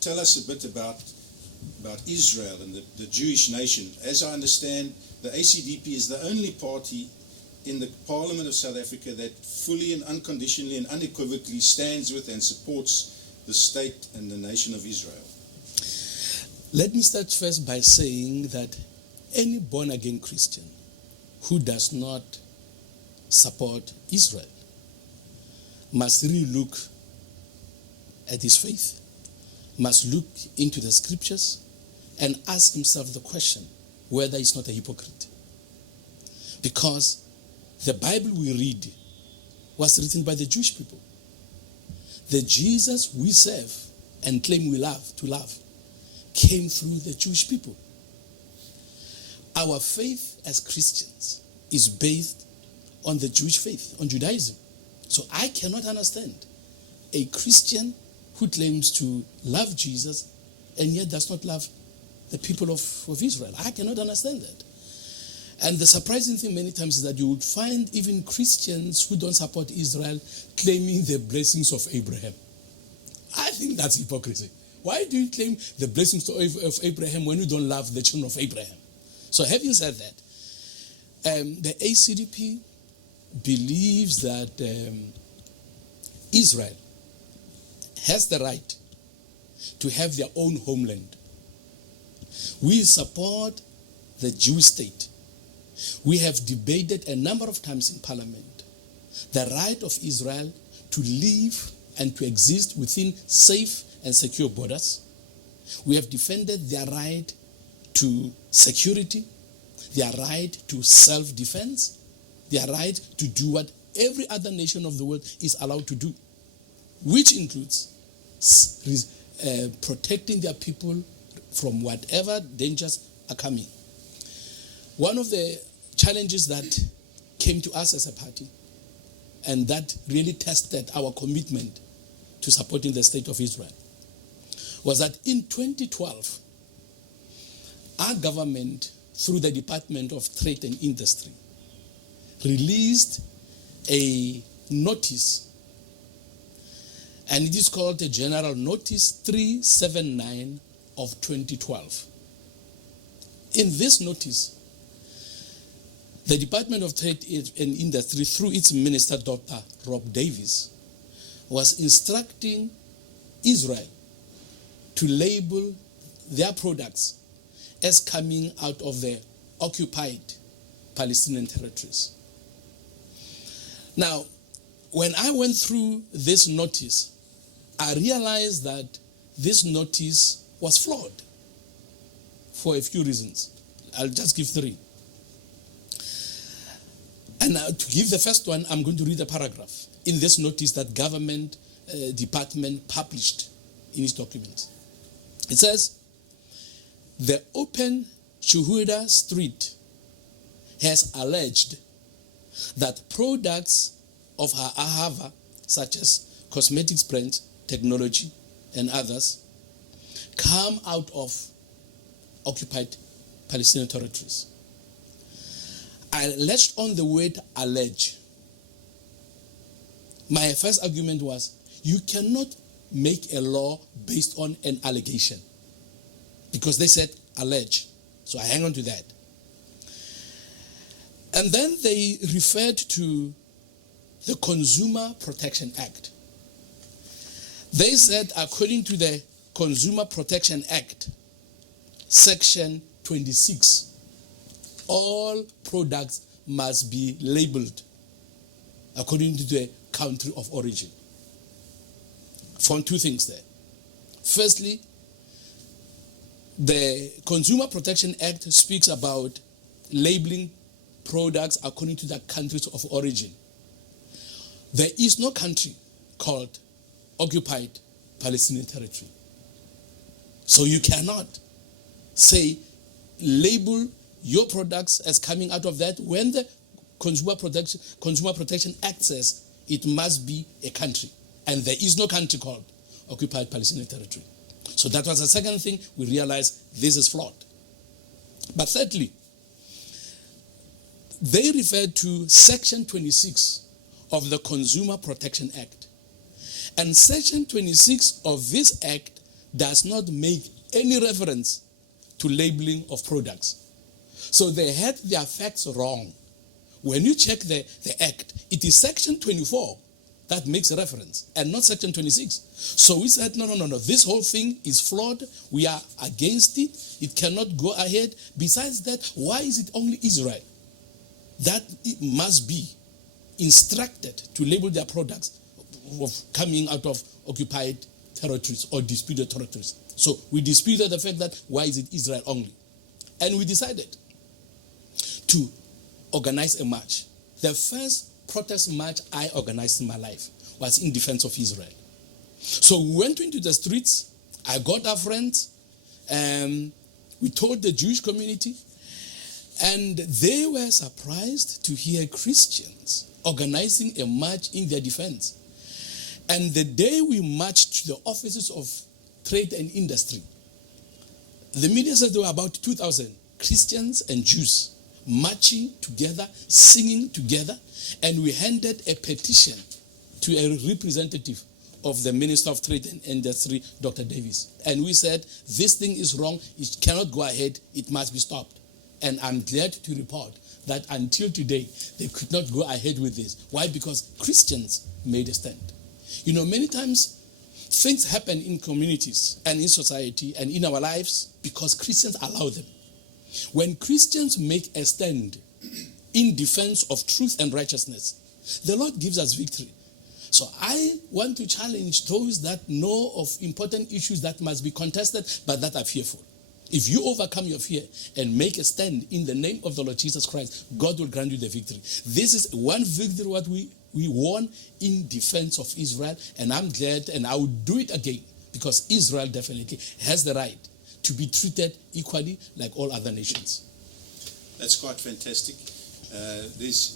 tell us a bit about Israel and the Jewish nation. As I understand, the ACDP is the only party in the Parliament of South Africa that fully and unconditionally and unequivocally stands with and supports the state and the nation of Israel. Let me start first by saying that any born-again Christian who does not support Israel must really look at his faith, must look into the scriptures, and ask himself the question whether he's not a hypocrite. Because the Bible we read was written by the Jewish people. The Jesus we serve and claim we love, came through the Jewish people. Our faith as Christians is based on the Jewish faith, on Judaism. So I cannot understand a Christian who claims to love Jesus and yet does not love the people of Israel. I cannot understand that. And the surprising thing many times is that you would find even Christians who don't support Israel claiming the blessings of Abraham. I think that's hypocrisy. Why do you claim the blessings of Abraham when you don't love the children of Abraham? So having said that, the ACDP believes that Israel has the right to have their own homeland. We support the Jewish state. We have debated a number of times in Parliament the right of Israel to live and to exist within safe and secure borders. We have defended their right to security, their right to self-defense, their right to do what every other nation of the world is allowed to do, which includes protecting their people from whatever dangers are coming. One of the challenges that came to us as a party and that really tested our commitment to supporting the state of Israel was that in 2012, our government, through the Department of Trade and Industry, released a notice, and it is called the General Notice 379 of 2012. In this notice, the Department of Trade and Industry, through its Minister, Dr. Rob Davies, was instructing Israel to label their products as coming out of the occupied Palestinian territories. Now, when I went through this notice, I realized that this notice was flawed for a few reasons. I'll just give three. And to give the first one, I'm going to read a paragraph in this notice that government department published in its documents. It says, the Open Shuhuda Street has alleged that products of her Ahava, such as cosmetics brands, technology, and others, come out of occupied Palestinian territories. I latched on the word allege. My first argument was, you cannot make a law based on an allegation, because they said allege. So I hang on to that. And then they referred to the Consumer Protection Act. They said, according to the Consumer Protection Act, Section 26, all products must be labeled according to the country of origin. Found two things there. Firstly, the Consumer Protection Act speaks about labeling products according to their countries of origin. There is no country called occupied Palestinian territory. So you cannot say, label your products as coming out of that when the Consumer Protection Act says it must be a country. And there is no country called occupied Palestinian territory. So that was the second thing we realized this is flawed. But thirdly, they referred to Section 26 of the Consumer Protection Act. And Section 26 of this act does not make any reference to labeling of products. So they had their facts wrong. When you check the Act, it is Section 24 that makes a reference and not Section 26. So we said, no, this whole thing is flawed. We are against it. It cannot go ahead. Besides that, why is it only Israel that it must be instructed to label their products of coming out of occupied territories or disputed territories? So we disputed the fact that why is it Israel only? And we decided to organize a march. The first protest march I organized in my life was in defense of Israel. So we went into the streets. I got our friends. We told the Jewish community. And they were surprised to hear Christians organizing a march in their defense. And the day we marched to the offices of trade and industry, the media said there were about 2,000 Christians and Jews marching together, singing together, and we handed a petition to a representative of the Minister of Trade and Industry, Dr. Davis. And we said, this thing is wrong, it cannot go ahead, it must be stopped. And I'm glad to report that until today, they could not go ahead with this. Why? Because Christians made a stand. You know, many times things happen in communities and in society and in our lives because Christians allow them. When Christians make a stand in defense of truth and righteousness, the Lord gives us victory. So I want to challenge those that know of important issues that must be contested, but that are fearful. If you overcome your fear and make a stand in the name of the Lord Jesus Christ, God will grant you the victory. This is one victory what we won in defense of Israel, and I'm glad, and I will do it again, because Israel definitely has the right to be treated equally like all other nations. That's quite fantastic. There's